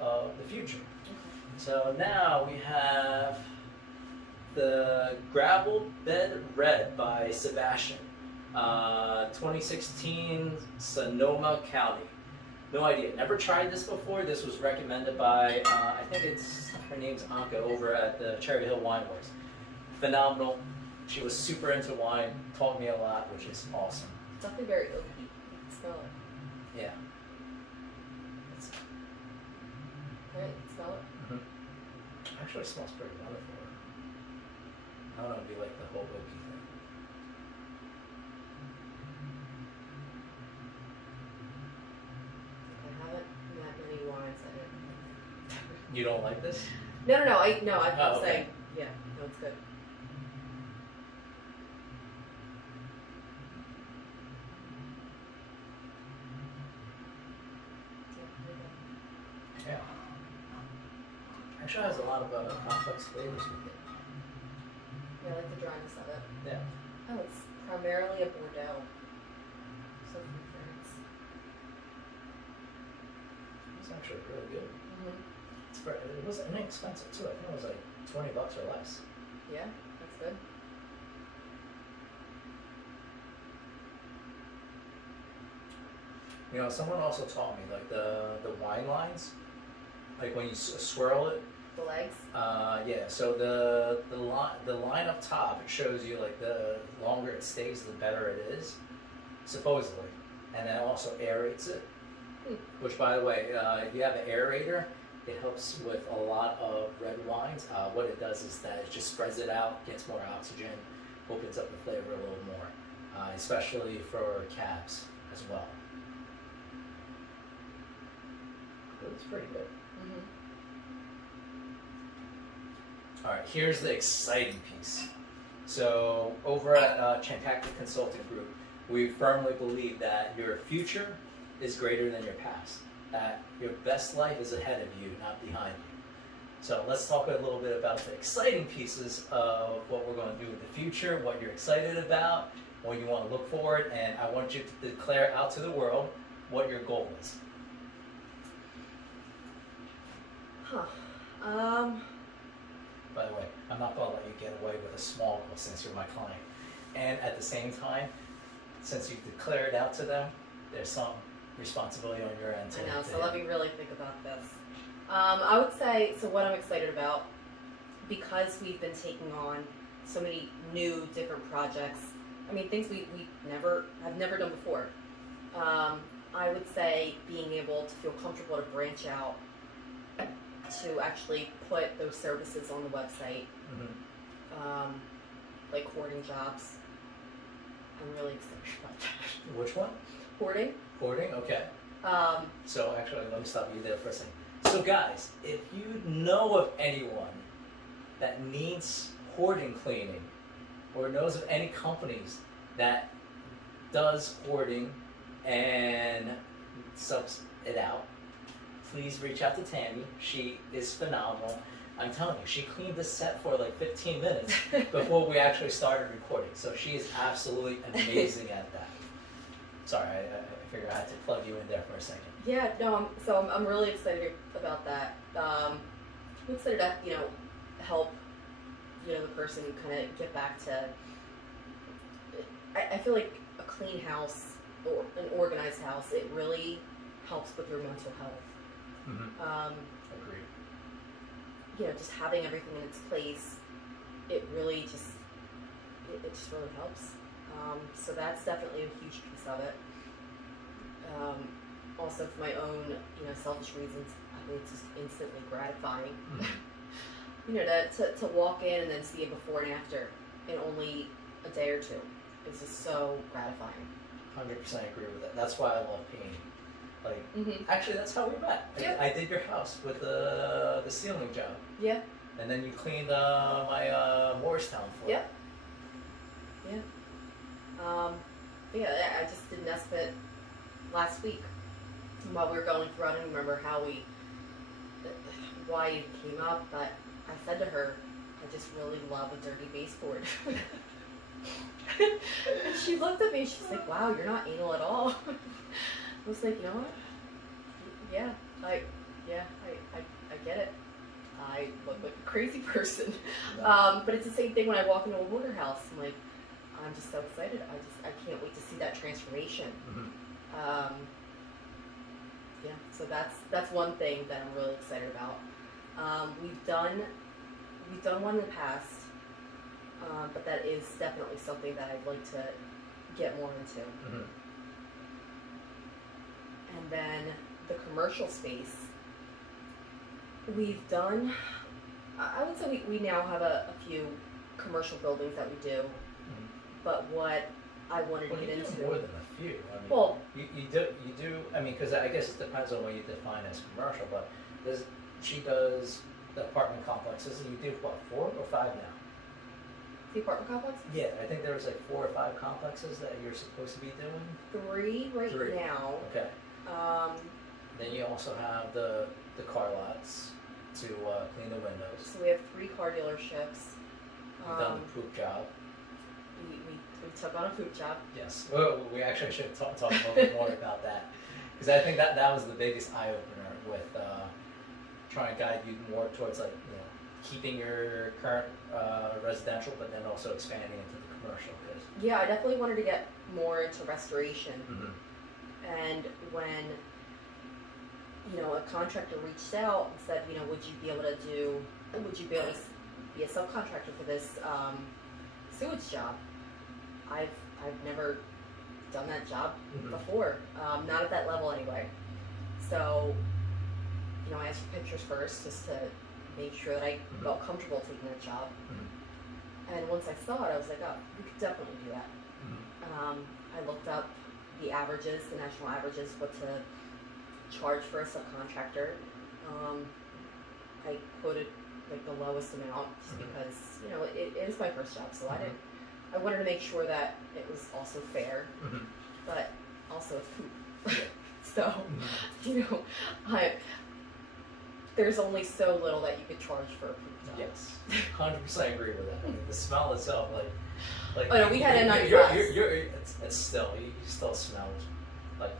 of the future. So now we have the Gravel Bed Red by Sebastian, 2016, Sonoma County. No idea, never tried this before. This was recommended by, I think her name's Anka over at the Cherry Hill Wine Works. Phenomenal. She was super into wine, taught me a lot, which is awesome. It's definitely very oaky. You can smell it. Yeah. Right, smell it? Mm-hmm. Actually, it smells pretty wonderful. I don't know, it'd be like the whole oaky thing. I haven't that many wines I didn't. You don't like this? No, I'm okay. saying, yeah, no, it's good. Yeah. Actually, it has a lot of complex flavors with it. Yeah, I like the dryness of it. Yeah. Oh, it's primarily a Bordeaux. So from France. It's actually really good. Mm-hmm. It wasn't inexpensive too. I think it was like $20 or less. Yeah, that's good. You know, someone also taught me like the wine lines, like when you swirl it. The legs? Yeah. So the line up top, it shows you like the longer it stays, the better it is, supposedly, and then also aerates it. Which, by the way, if you have an aerator, it helps with a lot of red wines. What it does is that it just spreads it out, gets more oxygen, opens up the flavor a little more, especially for cabs as well. It's pretty good. Mm-hmm. All right, here's the exciting piece. So over at Chantaktic Consulting Group, we firmly believe that your future is greater than your past, that your best life is ahead of you, not behind you. So let's talk a little bit about the exciting pieces of what we're going to do in the future, what you're excited about, what you want to look forward, and I want you to declare out to the world what your goal is. By the way, I'm not going to let you get away with a small goal since you're my client. And at the same time, since you've declared out to them, there's some responsibility on your end. I know, so let me really think about this. I would say, so what I'm excited about, because we've been taking on so many new, different projects, I mean, things we have never done before. I would say being able to feel comfortable to branch out, to actually put those services on the website, like hoarding jobs. I'm really excited about that. Which one? Hoarding. Hoarding, okay. So actually, let me stop you there for a second. So guys, if you know of anyone that needs hoarding cleaning, or knows of any companies that does hoarding and subs it out, please reach out to Tammy. She is phenomenal. I'm telling you, she cleaned this set for like 15 minutes before we actually started recording. So she is absolutely amazing at that. Sorry, I figured I had to plug you in there for a second. Yeah, no, I'm really excited about that. I'm excited to, help, the person kind of get back to, I feel like a clean house or an organized house, it really helps with your mental health. Agreed. Just having everything in its place, it really just, it just really helps. So that's definitely a huge piece of it. Also for my own, selfish reasons, I think it's just instantly gratifying. To walk in and then see a before and after in only a day or two is just so gratifying. 100% agree with that. That's why I love painting. Actually, that's how we met. Yeah. I did your house with the ceiling job. Yeah. And then you cleaned my Morristown floor. Yeah. Yeah. I just did Nespit last week while we were going through. I don't remember why it came up, but I said to her, I just really love a dirty baseboard. And she looked at me, she's like, wow, you're not anal at all. I was like, you know what? I get it. I look like a crazy person. No. But it's the same thing when I walk into a motor house. I'm like, I'm just so excited. I can't wait to see that transformation. Mm-hmm. Yeah, so that's one thing that I'm really excited about. We've done one in the past, but that is definitely something that I'd like to get more into. Mm-hmm. And then the commercial space, we've done, I would say we now have a few commercial buildings that we do, Mm-hmm. but what I wanted to get you do into. more than a few. I mean, Well, you do. I mean, because I guess it depends on what you define as commercial. But she does the apartment complexes, and you do what, 4 or 5 now? the apartment complex? Yeah, I think there was like 4 or 5 complexes that you're supposed to be doing. 3 right 3. now. Okay. Um, Then you also have the car lots to clean the windows. so we have 3 car dealerships. You've done the poop job. We took on a food job. Yes. Well, we actually should talk a little bit more about that, because I think that was the biggest eye opener with trying to guide you more towards, like, keeping your current residential, but then also expanding into the commercial. Yeah, I definitely wanted to get more into restoration. Mm-hmm. And when a contractor reached out and said, would you be able to be a subcontractor for this sewage job? I've never done that job Mm-hmm. before, not at that level anyway. So, I asked for pictures first just to make sure that I Mm-hmm. felt comfortable taking that job. Mm-hmm. And once I saw it, I was like, oh, we could definitely do that. Mm-hmm. I looked up the averages, the national averages, what to charge for a subcontractor. I quoted like the lowest amount just Mm-hmm. because it is my first job, so I wanted to make sure that it was also fair, Mm-hmm. but also it's poop. Yeah. So, Mm-hmm. there's only so little that you could charge for a poop job. Yes, 100% agree with that. I mean, the smell itself, like. Oh no, we had N95s. It's still, you still smell, like,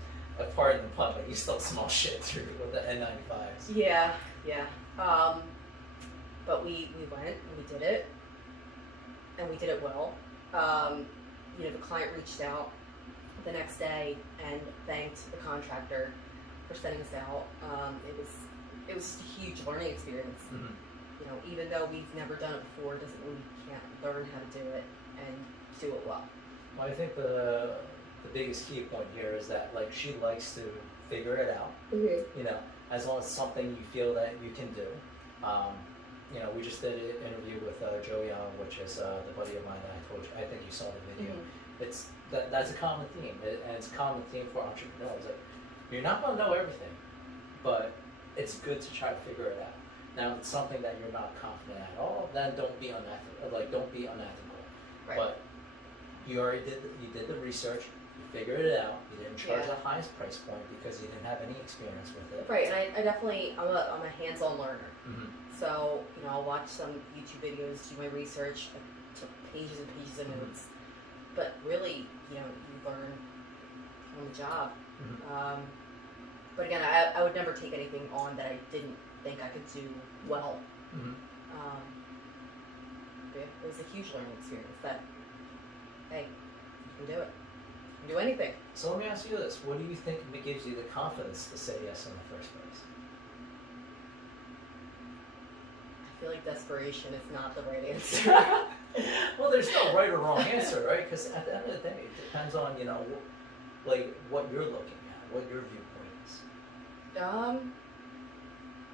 pardon the pun, but you still smell shit through with the N95s. Yeah. But we went and we did it, and we did it well. The client reached out the next day and thanked the contractor for sending us out. It was just a huge learning experience. Mm-hmm. Even though we've never done it before, doesn't mean we can't learn how to do it and do it well. Well, I think the biggest key point here is that, like, she likes to figure it out. Mm-hmm. As long as it's something you feel that you can do. We just did an interview with Joe Young, which is the buddy of mine that I told you. I think you saw the video. Mm-hmm. That's a common theme, and it's a common theme for entrepreneurs. Like, you're not going to know everything, but it's good to try to figure it out. Now, if it's something that you're not confident at all, then don't be unethical. Right. But you already did the research. You figured it out. You didn't charge the highest price point because you didn't have any experience with it. Right, and I definitely I'm a hands-on learner. Mm-hmm. So I'll watch some YouTube videos, do my research, I took pages and pages of Mm-hmm. notes. But really, you learn on the job. Mm-hmm. But again, I would never take anything on that I didn't think I could do well. Mm-hmm. It was a huge learning experience that, hey, you can do it. You can do anything. So let me ask you this. What do you think gives you the confidence to say yes in the first place? I feel like desperation is not the right answer. Well, there's no right or wrong answer, right? Because at the end of the day, it depends on, what you're looking at, what your viewpoint is.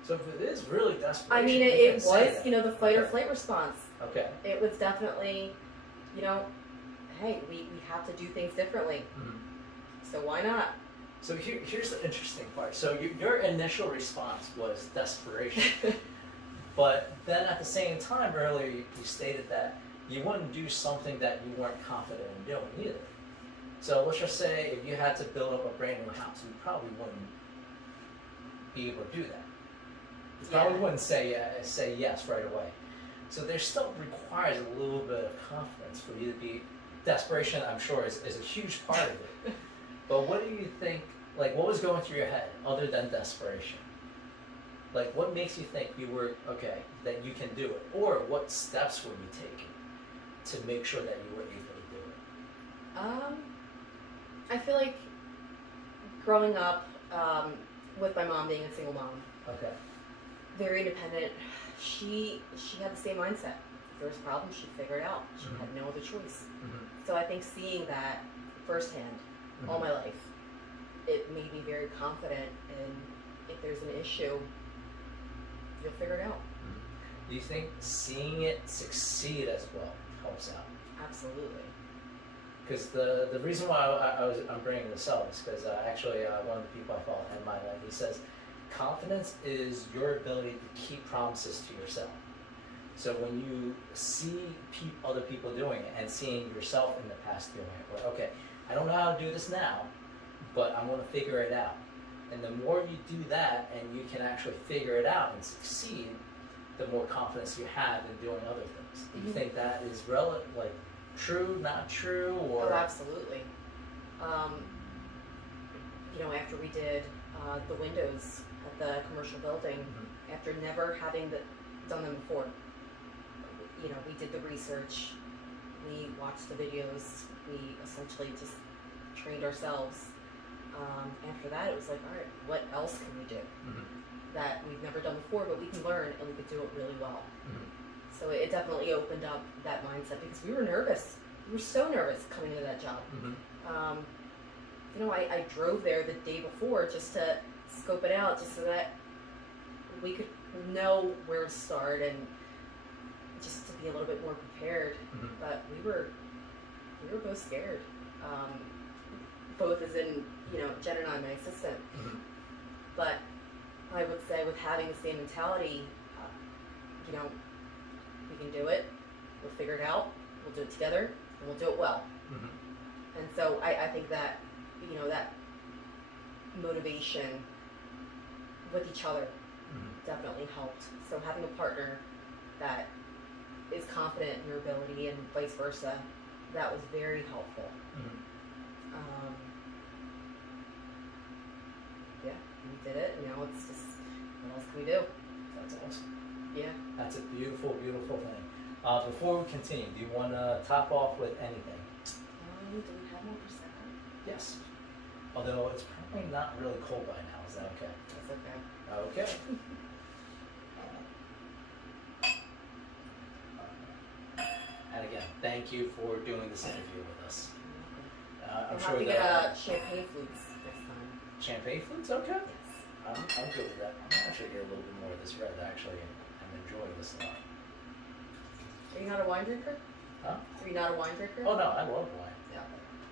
So if it is really desperation, I mean, it was, the fight or flight response. Okay. It was definitely, hey, we have to do things differently. Mm-hmm. So why not? So here's the interesting part. So your initial response was desperation. But then at the same time, earlier you stated that you wouldn't do something that you weren't confident in doing either. So let's just say if you had to build up a brand new house, you probably wouldn't be able to do that. You probably wouldn't say yes right away. So there still requires a little bit of confidence for you to be. Desperation, I'm sure, is a huge part of it. But what do you think? Like, what was going through your head other than desperation? Like, what makes you think you were, okay, that you can do it? Or what steps were you taking to make sure that you were able to do it? I feel like growing up with my mom being a single mom, Okay. very independent, she had the same mindset. If there was a problem, she'd figure it out. She had no other choice. So I think seeing that firsthand all my life, it made me very confident in if there's an issue, you'll figure it out. Do you think seeing it succeed as well helps out? Absolutely. Because the reason why I'm bringing this up is because actually one of the people I follow, Ed Mylett, he says confidence is your ability to keep promises to yourself. So when you see other people doing it and seeing yourself in the past doing it, well, okay, I don't know how to do this now, but I'm going to figure it out. And the more you do that and you can actually figure it out and succeed, the more confidence you have in doing other things. Do you think that is true, not true, or? Oh, absolutely. After we did the windows at the commercial building, after never having done them before, we did the research, we watched the videos, we essentially just trained ourselves. After that, it was like, all right, what else can we do that we've never done before, but we can learn and we could do it really well. So it definitely opened up that mindset because we were nervous. We were so nervous coming into that job. I drove there the day before just to scope it out, just so that we could know where to start and just to be a little bit more prepared. But we were both scared. Both as in, Jen and I, my assistant. But I would say with having the same mentality, we can do it, we'll figure it out, we'll do it together, and we'll do it well. And so I think that, that motivation with each other definitely helped. So having a partner that is confident in your ability and vice versa, that was very helpful. Yeah, we did it. Now it's just, what else can we do? That's awesome. Yeah. That's a beautiful, beautiful thing. Before we continue, do you want to top off with anything? Do we have more Prosecco? Yes. Although it's probably not really cold by now. Is that okay? That's okay. Okay. And again, thank you for doing this interview with us. I'm We'll sure have to that get champagne flutes next time. champagne flutes, okay. Yes. I'm good with that. I'm gonna actually get a little bit more of this red. Actually, I'm enjoying this a lot. Are you not a wine drinker? Huh? Are you not a wine drinker? Oh no, I love wine. Yeah.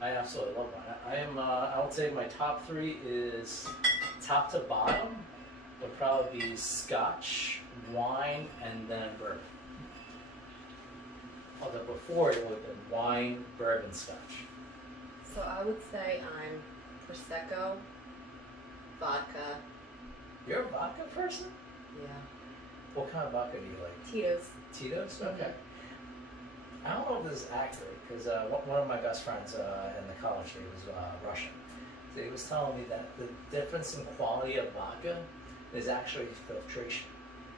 I absolutely love wine. I am. I would say my top three is top to bottom would probably be Scotch, wine, and then bourbon. Although before it would have been wine, bourbon, Scotch. So I would say I'm Prosecco, vodka. You're a vodka person? Yeah. What kind of vodka do you like? Tito's. Tito's? Okay. I don't know if this is accurate because one of my best friends in the college, he was Russian. So he was telling me that the difference in quality of vodka is actually filtration.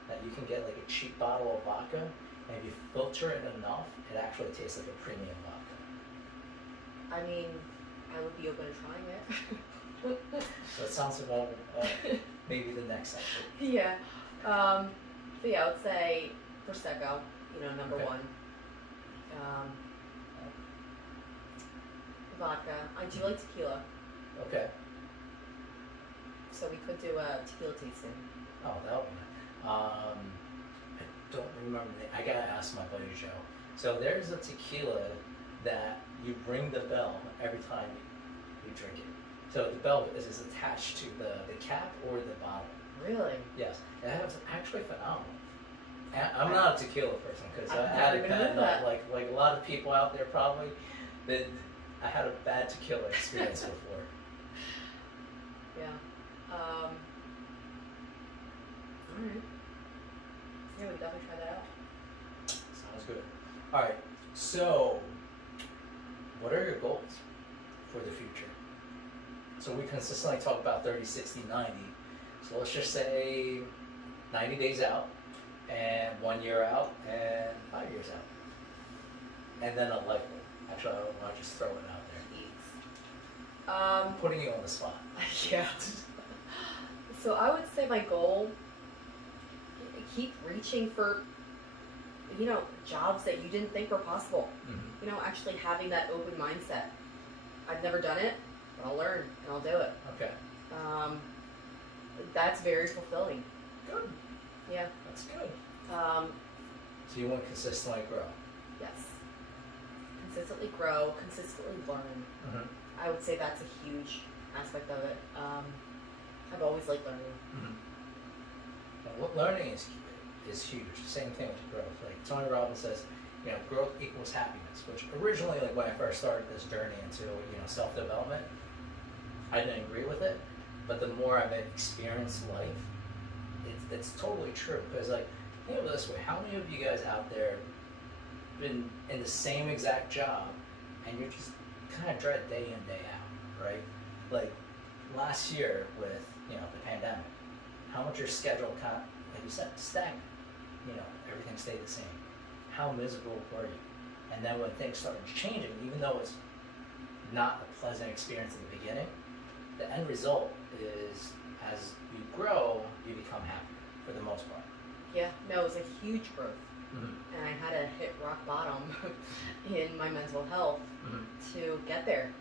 That you can get like a cheap bottle of vodka, and if you filter it enough, it actually tastes like a premium vodka. I mean, I would be open to trying it. So it sounds about maybe the next section. Yeah. But yeah, I would say Prosecco, number Okay. one. Vodka. I do like tequila, Okay. so we could do a tequila tasting. Oh, that would be nice. I don't remember the name. I gotta ask my buddy Joe. So there's a tequila that you ring the bell every time you drink it. So the bell is attached to the cap or the bottle. Really? Yes, and it's actually phenomenal. I'm not a tequila person because I I've had never a even bad heard that. like a lot of people out there probably. That I had a bad tequila experience before. Yeah. All right. Yeah, we can definitely try that out. Sounds good. All right. So, what are your goals for the future? So we consistently talk about 30, 60, 90. So let's just say 90 days out, and 1 year out, and 5 years out. And then a life goal. Actually, I don't want to just throw it out there. I'm putting you on the spot. Yeah. So I would say my goal, keep reaching for, jobs that you didn't think were possible. Mm-hmm. Actually having that open mindset. I've never done it, but I'll learn and I'll do it. Okay. That's very fulfilling. Good. Yeah. That's good. So you want to consistently grow. Yes. Consistently grow, consistently learn. Mm-hmm. I would say that's a huge aspect of it. I've always liked learning. Mm-hmm. Well, learning is huge. Same thing with growth. Like Tony Robbins says, growth equals happiness. Which originally, like when I first started this journey into self-development, I didn't agree with it. But the more I've experienced life, it's totally true. Because like, think of it this way: how many of you guys out there been in the same exact job, and you're just kind of dread day in day out, right? Like last year with the pandemic, how much your schedule like you said, stagnant. Everything stayed the same. How miserable were you? And then when things started changing, even though it's not a pleasant experience in the beginning, the end result is as you grow, you become happier for the most part. Yeah, no, it was a huge growth. Mm-hmm. And I had to hit rock bottom in my mental health to get there.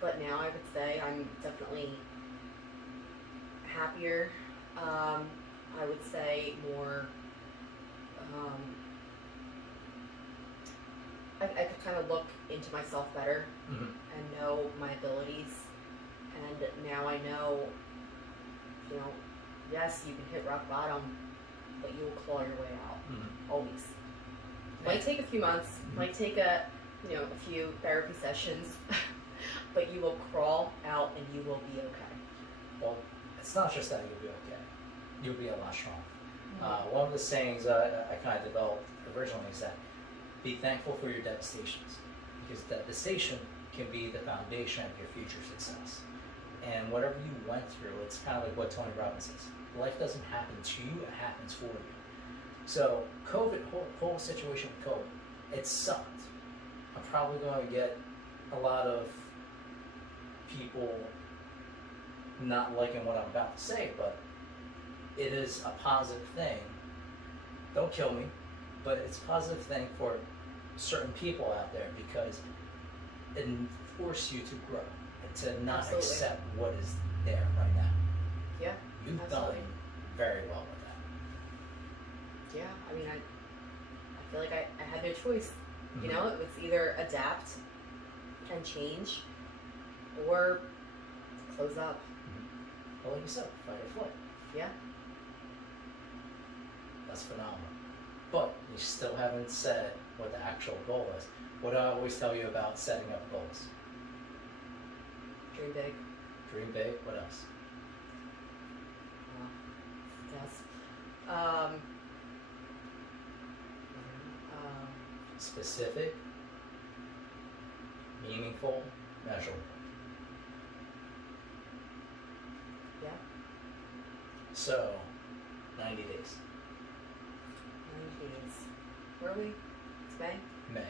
But now I would say I'm definitely happier. I would say more, I could kind of look into myself better and know my abilities. And now I know, yes, you can hit rock bottom, but you will claw your way out, always. Might take a few months, might take a few therapy sessions, but you will crawl out and you will be okay. Well, it's not just that you'll be okay. You'll be a lot stronger. One of the sayings I kind of developed originally is that be thankful for your devastations, because devastation can be the foundation of your future success. And whatever you went through, it's kind of like what Tony Robbins says. Life doesn't happen to you, it happens for you. So COVID, whole situation with COVID, it sucked. I'm probably going to get a lot of people not liking what I'm about to say, but it is a positive thing. Don't kill me, but it's a positive thing for certain people out there because it forces you to grow and to not Absolutely. accept what is there right now. Yeah. You've Absolutely. done very well with that. Yeah, I mean, I feel like I had no choice. It was either adapt and change or close up. Well, like you said, fight or flight. Yeah. That's phenomenal. But you still haven't said what the actual goal is. What do I always tell you about setting up goals? Dream big. Dream big. What else? Yes. Specific, meaningful, measurable. Yeah. So, 90 days. 90 days. Where are we? It's May? May.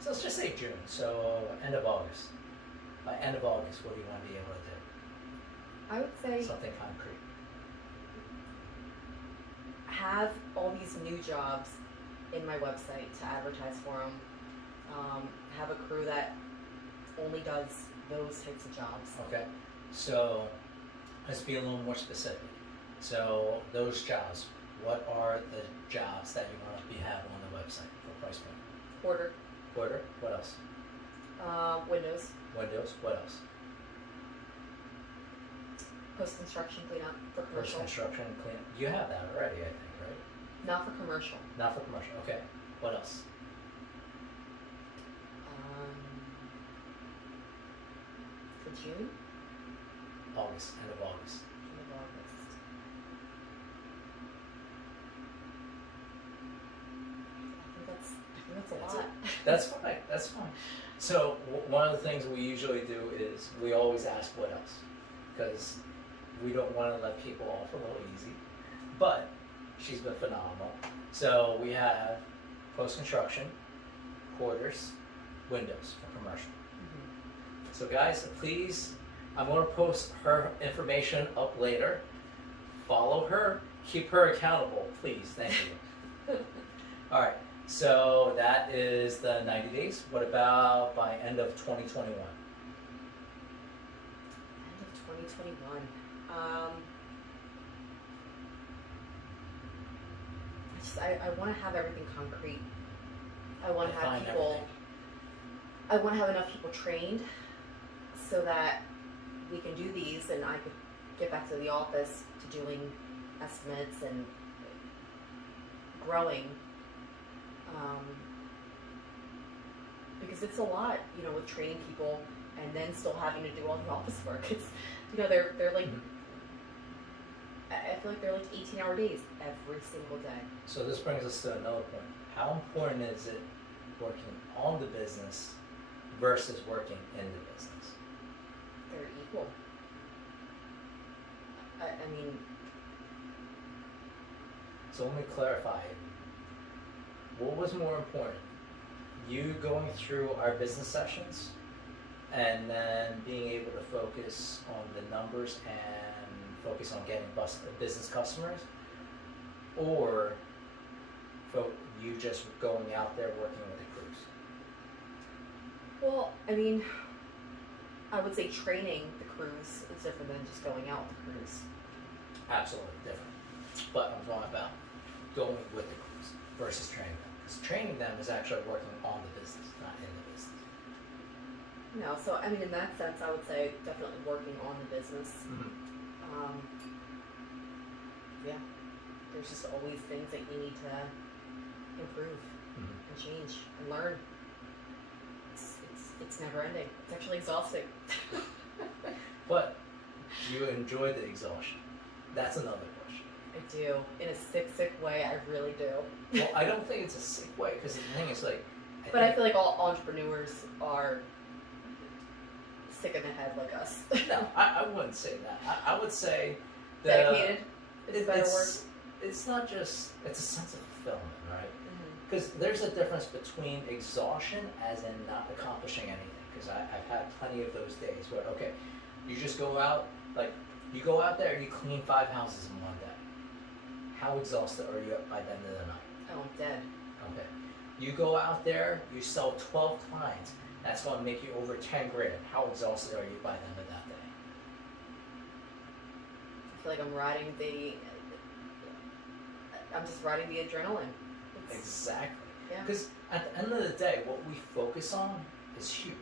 So let's just say June. So end of August. By end of August, what do you want to be able to do? I would say Something concrete. have all these new jobs in my website to advertise for them. Have a crew that only does those types of jobs. Okay. So let's be a little more specific. So those jobs, what are the jobs that you want to have on the website for price point? Porter. Porter. What else? Windows. Windows. What else? Post-construction cleanup for commercial. Post-construction clean. You have that already, I think, right? Not for commercial. Not for commercial. Okay. What else? For June? August. End of August. End of August. I think that's a lot. That's fine. That's fine. So one of the things we usually do is we always ask what else, because we don't want to let people off a little easy, but she's been phenomenal. So we have post-construction, quarters, windows for commercial. So guys, please, I'm going to post her information up later. Follow her, keep her accountable, please. Thank you. All right, so that is the 90 days. What about by end of 2021? End of 2021. I want to have everything concrete. I want to have people. Everything. I want to have enough people trained so that we can do these, and I could get back to the office to doing estimates and growing. Because it's a lot, with training people and then still having to do all the office work. It's, they're like, I feel like they're like 18-hour days every single day. So this brings us to another point. How important is it working on the business versus working in the business? They're equal. I mean. So let me clarify. What was more important? You going through our business sessions and then being able to focus on the numbers and focus on getting business customers, or you just going out there working with the crews? Well, I mean, I would say training the crews is different than just going out with the crews. Absolutely different. But I'm talking about going with the crews versus training them. Because training them is actually working on the business, not in the business. No, so I mean, in that sense, I would say definitely working on the business. Yeah, there's just always things that you need to improve and change and learn. It's never ending. It's actually exhausting. But do you enjoy the exhaustion? That's another question. I do. In a sick way, I really do. Well, I don't think it's a sick way, because the thing is like... I feel like all entrepreneurs are sick in the head like us. No, I wouldn't say that. I would say that... Dedicated is a better word. It's not just... It's a sense of fulfillment, right? Because there's a difference between exhaustion as in not accomplishing anything. Because I've had plenty of those days where, okay, you just go out, like, you go out there and you clean 5 houses in one day. How exhausted are you by the end of the night? Oh, I'm dead. Okay. You go out there, you sell 12 clients. That's going to make you over 10 grand. How exhausted are you by the end of that day? I feel like I'm just riding the adrenaline. Exactly. Yeah. Because at the end of the day, what we focus on is huge.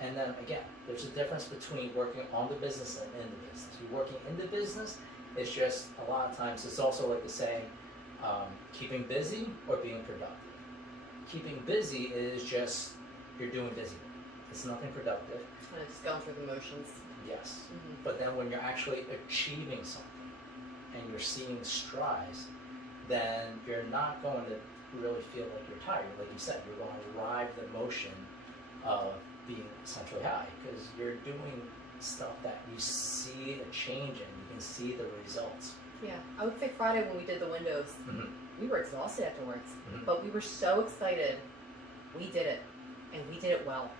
And then again, there's a difference between working on the business and in the business. You're working in the business, it's just a lot of times, it's also like the saying, keeping busy or being productive. Keeping busy is just, you're doing busy. It's nothing productive. Kind of just going through the motions. Yes. But then when you're actually achieving something and you're seeing strides, then you're not going to really feel like you're tired. Like you said, you're going to ride the motion of being essentially high, because you're doing stuff that you see a change in. You can see the results. Yeah, I would say Friday when we did the windows, we were exhausted afterwards, but we were so excited. We did it, and we did it well.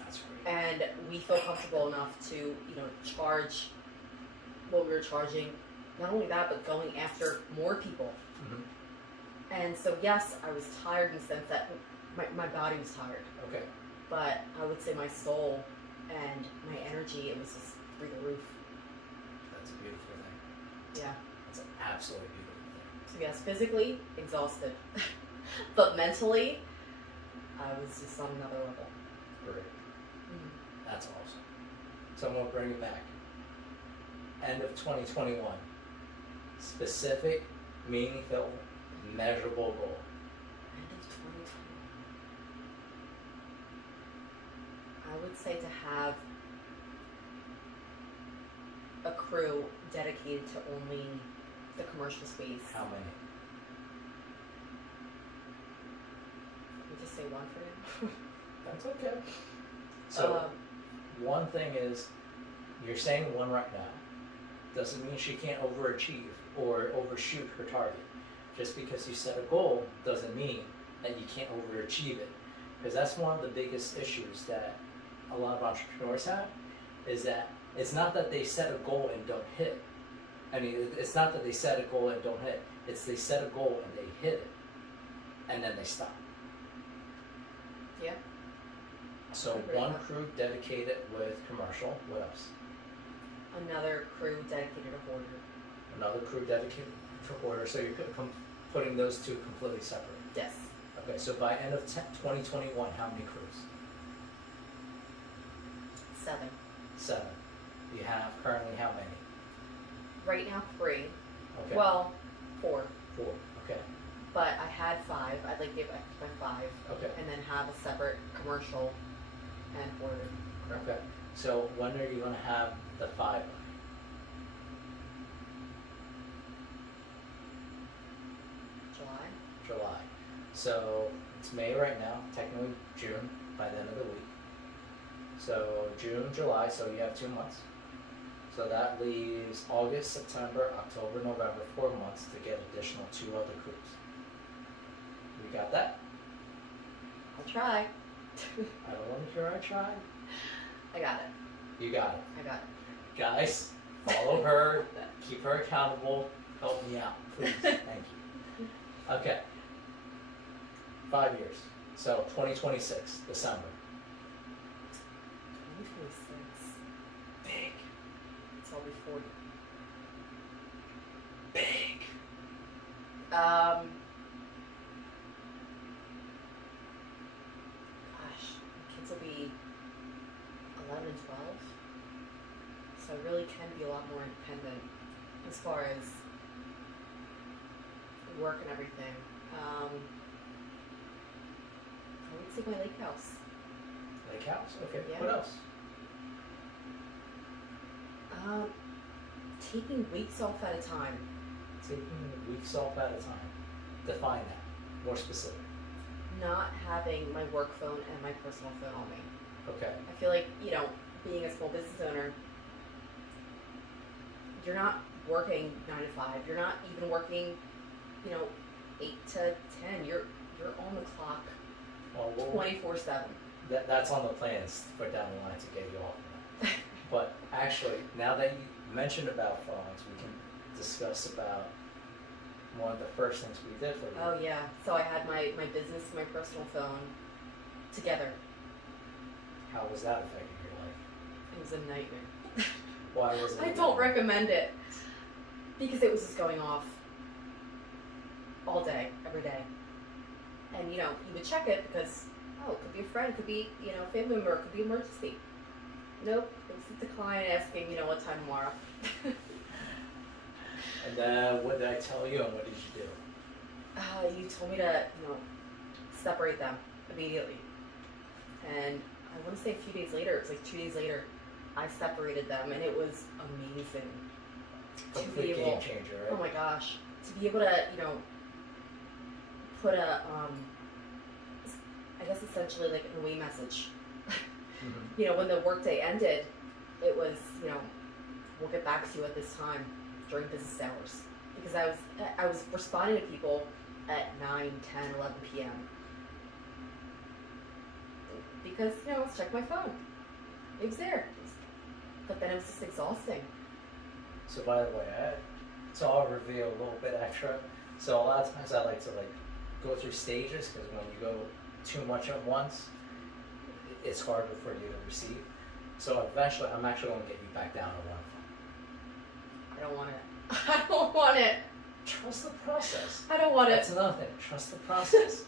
That's great. And we felt comfortable enough to, charge what we were charging. Not only that, but going after more people. And so, yes, I was tired in the sense that my body was tired. Okay. But I would say my soul and my energy, it was just through the roof. That's a beautiful thing. Yeah. That's an absolutely beautiful thing. So yes, physically exhausted, but mentally, I was just on another level. Great. That's awesome. So I'm going to bring it back. End of 2021. Specific, meaningful, measurable goal. End of 2021. I would say to have a crew dedicated to only the commercial space. How many? Can we just say one for now? That's okay. So, one thing is, you're saying one right now. doesn't mean she can't overachieve or overshoot her target. Just because you set a goal doesn't mean that you can't overachieve it. Because that's one of the biggest issues that a lot of entrepreneurs have, is that it's not that they set a goal and don't hit. I mean, it's not that they set a goal and don't hit. It's they set a goal and they hit it, and then they stop. Yeah. So one crew dedicated with commercial. What else? Another crew dedicated to hoarder. Another crew dedicated for hoarder. So you're putting those two completely separate. Yes. Okay, so by end of 2021, how many crews? 7. 7. You have currently how many? Right now 3. Okay. Well, 4. 4. Okay. But I had 5. I'd like to give my 5. Okay. And then have a separate commercial and hoarder. Okay. So when are you going to have the 5 by? July. So it's May right now, technically June by the end of the week. So June, July, so you have 2 months. So that leaves August, September, October, November, 4 months to get additional 2 other crews. You got that? I'll try. I don't want to hear I tried. I got it. You got it. I got it. Guys, follow her, keep her accountable, help me out, please. Thank you. Okay. 5 years. So 2026, December. 2026. Big. So I'll be 40. Big. Gosh, my kids will be 11 and 12. So I really can be a lot more independent as far as work and everything. I would say my lake house. Lake house? Okay. Yeah. What else? Taking weeks off at a time. Taking weeks off at a time. Define that. More specific. Not having my work phone and my personal phone on me. Okay. I feel like, being a small business owner, you're not working 9 to 5. You're not even working, 8 to 10. You're on the clock 24/7. That's on the plans for down the line to get you off of that. But actually, now that you mentioned about phones, we can discuss about one of the first things we did for you. Oh yeah. So I had my business and my personal phone together. How was that affecting your life? It was a nightmare. Why was it? I don't recommend it. Because it was just going off all day, every day. And you would check it because, it could be a friend, it could be, a family member, it could be emergency. Nope, it was just the client asking, what time tomorrow. And then what did I tell you and what did you do? You told me to, separate them immediately. And I want to say a few days later, it was like 2 days later, I separated them and it was amazing. Complete game changer, right? Oh my gosh. To be able to, put a, I guess essentially like an away message. Mm-hmm. When the workday ended, it was, we'll get back to you at this time during business hours. Because I was responding to people at 9, 10, 11 p.m. Because, let's check my phone. It was there. But then it was just exhausting. So by the way, so I'll reveal a little bit extra. So a lot of times I like to go through stages because when you go too much at once, it's harder for you to receive. So eventually, I'm actually going to get you back down to one phone. I don't want it. I don't want it. Trust the process. I don't want That's it. another thing. Trust the process.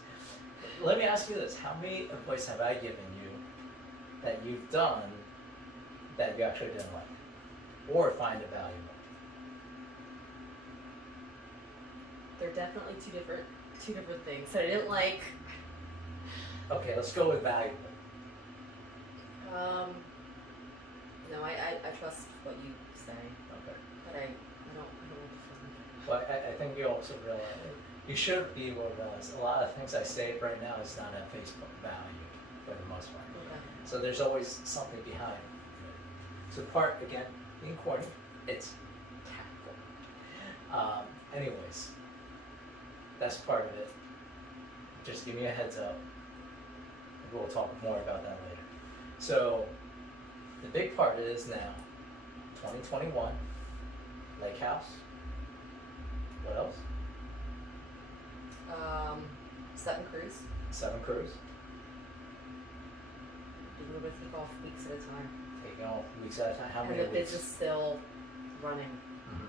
Let me ask you this: how many advice have I given you that you've done that you actually didn't like or find it valuable? They're definitely two different things. So I didn't like. Okay, let's go with valuable. No, I trust what you say, Okay. but I don't want the phone. But I think you also realize, you should be able to realize a lot of things I say right now is not at Facebook value for the most part. Okay. So there's always something behind it. So part, again, being corny, it's anyways, that's part of it. Just give me a heads up. We'll talk more about that later. So, the big part is now, 2021, Lake House. What else? 7 crews. 7 crews. Being able to take off weeks at a time. Taking off weeks at a time. How and many the weeks? business still running. Mm-hmm.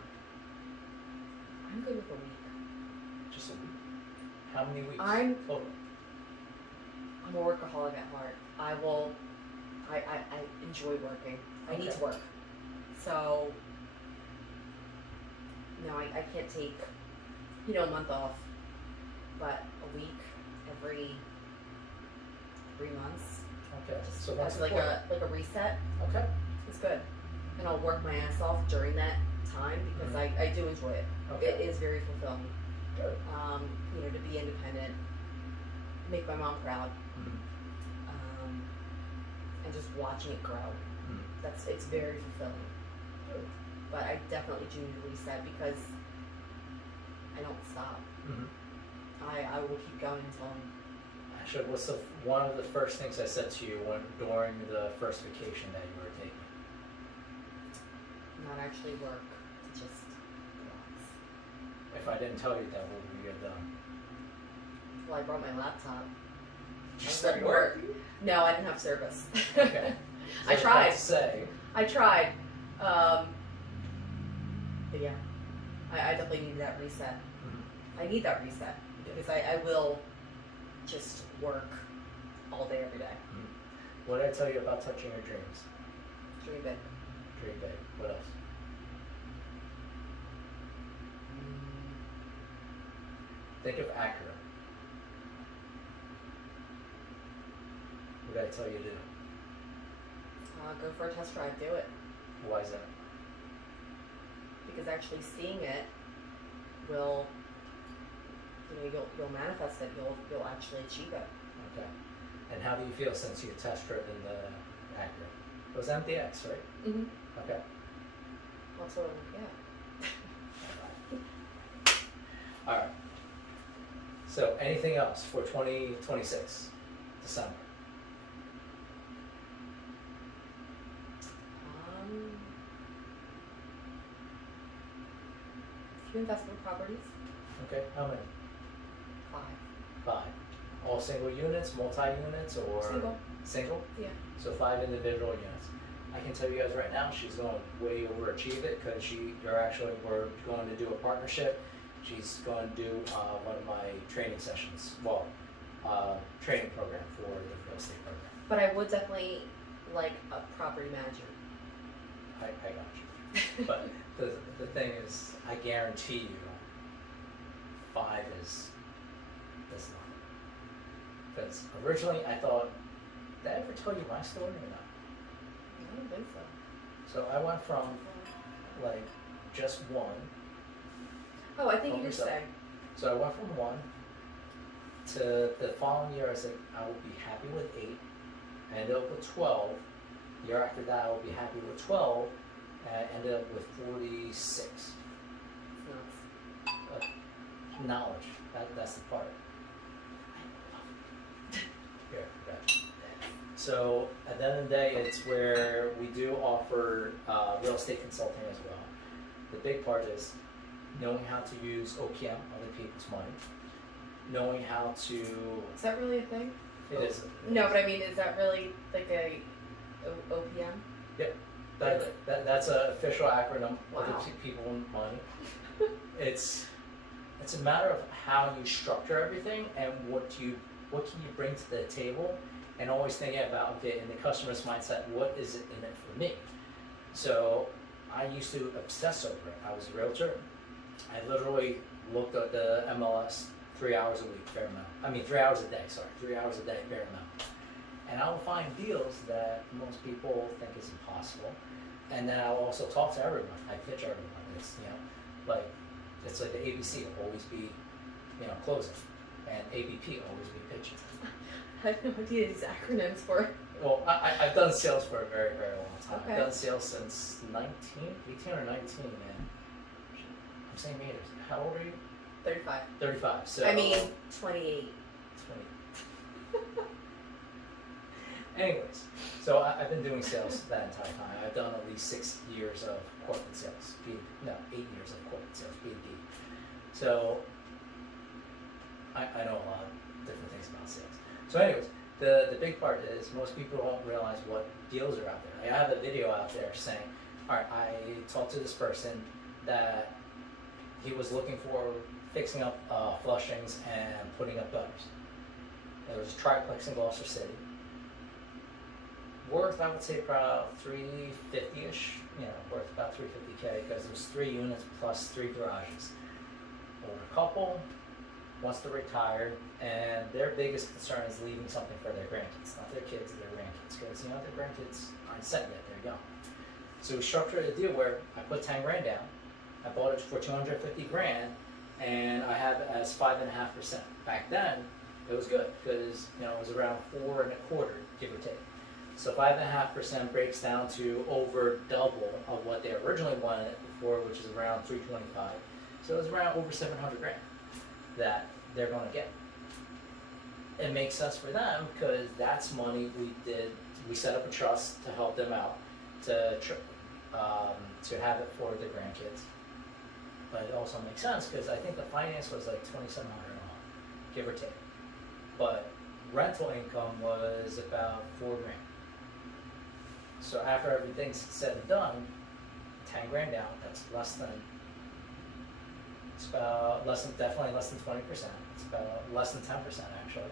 I'm good with a week. Just a week. How many weeks? I'm total? a workaholic at heart. I enjoy working. I need Okay. to work. So, no, I can't take, a month off, but a week every 3 months. Okay. Just So that's as like a reset. Okay. It's good. And I'll work my ass off during that time because I do enjoy it. Okay. It is very fulfilling. Good. To be independent, make my mom proud, Mm-hmm. and just watching it grow. Mm-hmm. It's very fulfilling. Good. But I definitely do need to reset because I don't stop. Mm-hmm. I will keep going until Actually, what's one of the first things I said to you during the first vacation that you were taking? not actually work, to just relax. If I didn't tell you that, what would you have done? Well, I brought my laptop. You I was said ready to work. No, I didn't have service. Okay. I was tried. about to say. I tried. But yeah, I definitely need that reset. Mhm. I need that reset because I will just work all day, every day. What did I tell you about touching your dreams? Dream big. Dream big. What else? Think of Acura. What did I tell you to do? Go for a test drive. Do it. Why is that? Because actually seeing it will, you'll manifest it. You'll actually achieve it. Okay. And how do you feel since you test driven the Acura? It was MDX, right? Mm-hmm. Okay. Also, yeah. All right. So, anything else for 2026, December? A few investment properties. Okay. How many? 5. 5. All single units, multi-units, or Single. Single? Yeah. So 5 individual units. I can tell you guys right now, she's going to way overachieve it because we're going to do a partnership. She's going to do one of my training sessions. Well, training program for the real estate program. But I would definitely like a property manager. I got you. But the thing is, I guarantee you, 5 is nothing. Because originally I thought, did I ever tell you my story or not? I don't think so. So I went from like just 1. Oh, I think Help you did yourself. say. So I went from 1 to the following year. I said I will be happy with 8. I ended up with 12. The year after that, I will be happy with 12. And I ended up with 46. It's nuts. Knowledge. That's the part. Here, gotcha. So at the end of the day, it's where we do offer real estate consulting as well. The big part is knowing how to use OPM, other people's money, knowing how to. Is that really a thing? It is. No, but I mean, is that really like a OPM? Yep. That's an official acronym. Wow. Other people's money. It's a matter of how you structure everything and what can you bring to the table, and always thinking about, okay, in the customer's mindset, what is it in it for me? So I used to obsess over it. I was a realtor. I literally looked at the MLS 3 hours a week, fair amount. 3 hours a day, sorry. 3 hours a day, fair amount. And I will find deals that most people think is impossible. And then I'll also talk to everyone. I pitch everyone. It's, it's like the ABC will always be, closing. And ABP will always be pitching. I have no idea these acronyms for. Well, I've done sales for a very, very long time. Okay. I've done sales since 18 or 19, man. I'm same age. How old are you? 35. 35. So I mean, 28. 20. Anyways, so I've been doing sales that entire time. I've done at least 6 years of corporate sales. 8 years of corporate sales, B2B. So I know a lot of different things about sales. So anyways, the big part is most people don't realize what deals are out there. I have a video out there saying, all right, I talked to this person that he was looking for fixing up flushings and putting up gutters. There was a triplex in Gloucester City. Worth, I would say, about $350-ish, worth about $350K because it was 3 units plus 3 garages. Older couple, wants to retire, and their biggest concern is leaving something for their grandkids, not their kids, their grandkids, because their grandkids aren't set yet, they're young. So we structured a deal where I put 10 grand down, I bought it for 250 grand, and I have it as 5.5%. Back then, it was good because it was around 4.25, give or take. So 5.5% breaks down to over double of what they originally wanted it before, which is around 325. So it was around over 700 grand that they're going to get. It makes sense for them because that's money we set up a trust to help them out to have it for their grandkids. But it also makes sense because I think the finance was like 2,700 a month, give or take. But rental income was about 4 grand. So after everything's said and done, 10 grand down, that's definitely less than 20%. It's about less than 10% actually.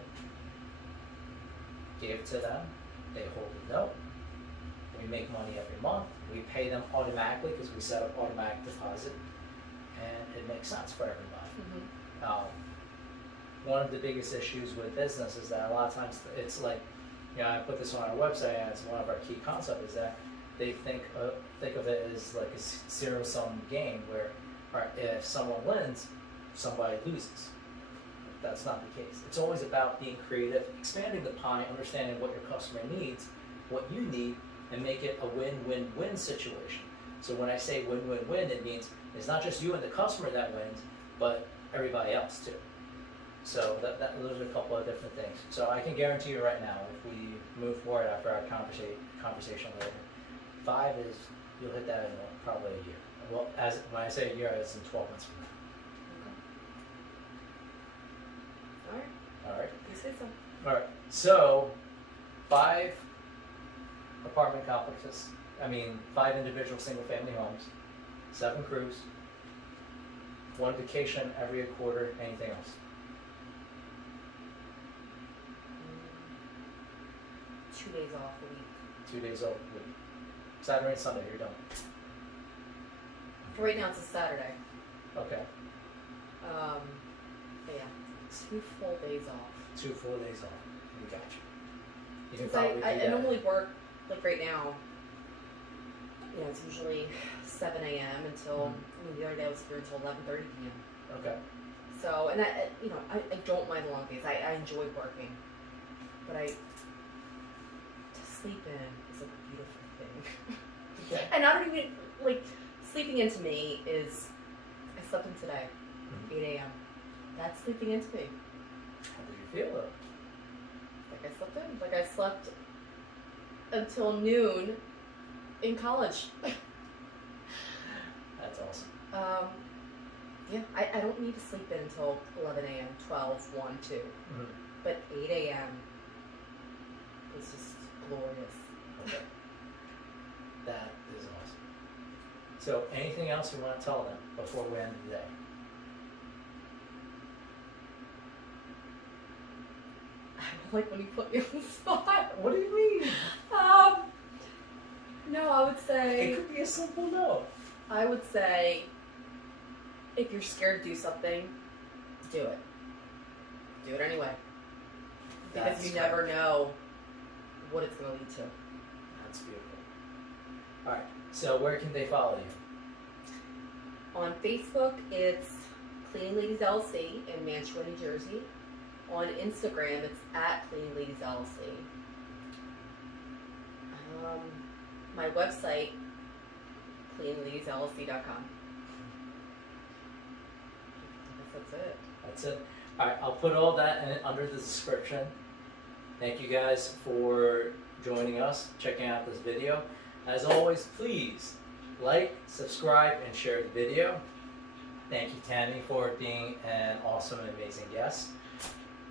Gave it to them, they hold the note. We make money every month. We pay them automatically because we set up automatic deposit, and it makes sense for everybody. Mm-hmm. One of the biggest issues with business is that a lot of times it's like, I put this on our website, and it's one of our key concepts is that they think of it as like a zero-sum game where if someone wins, somebody loses. That's not the case. It's always about being creative, expanding the pie, understanding what your customer needs, what you need, and make it a win-win-win situation. So when I say win-win-win, it means it's not just you and the customer that wins, but everybody else too. So those are a couple of different things. So I can guarantee you right now, if we move forward after our conversation later, 5 is, you'll hit that in probably a year. Well, when I say a year, it's in 12 months from now. Okay. All right. You say so. All right. So 5 apartment complexes. 5 individual single-family homes, 7 crews, 1 vacation every quarter. Anything else? 2 days off a week. 2 days off a week. Saturday and Sunday, you're done. Right now it's a Saturday. Okay. But yeah, 2 full days off. 2 full days off. We got you. You can Because probably I do that. normally work, like right now, it's usually 7 a.m. until, the other day I was here until 11:30 p.m. Okay. So, and I don't mind the long days. I enjoy working. But to sleep in is a beautiful thing. Okay. And I don't even, sleeping into me is, I slept in today, 8 a.m. That's sleeping into me. How do you feel though? Like I slept in. Like I slept until noon in college. That's awesome. Yeah, I don't need to sleep in until 11 a.m., 12, 1, 2. Mm-hmm. But 8 a.m. is just glorious. Okay. That is awesome. So anything else you want to tell them before we end the day? I don't like when you put me on the spot. What do you mean? No, I would say... It could be a simple no. I would say, if you're scared to do something, do it. Do it anyway. Because That's you never know what it's going to lead to. That's beautiful. Alright, so where can they follow you? On Facebook, it's Cleaning Ladies LLC in Mantua, New Jersey. On Instagram, it's at Cleaning Ladies LLC. My website, cleaningladiesllc.com. That's it. That's it. All right, I'll put all that under the description. Thank you guys for joining us, checking out this video. As always, please like, subscribe, and share the video. Thank you, Tammy, for being an awesome and amazing guest.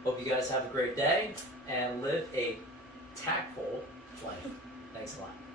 Hope you guys have a great day and live a tactful life. Thanks a lot.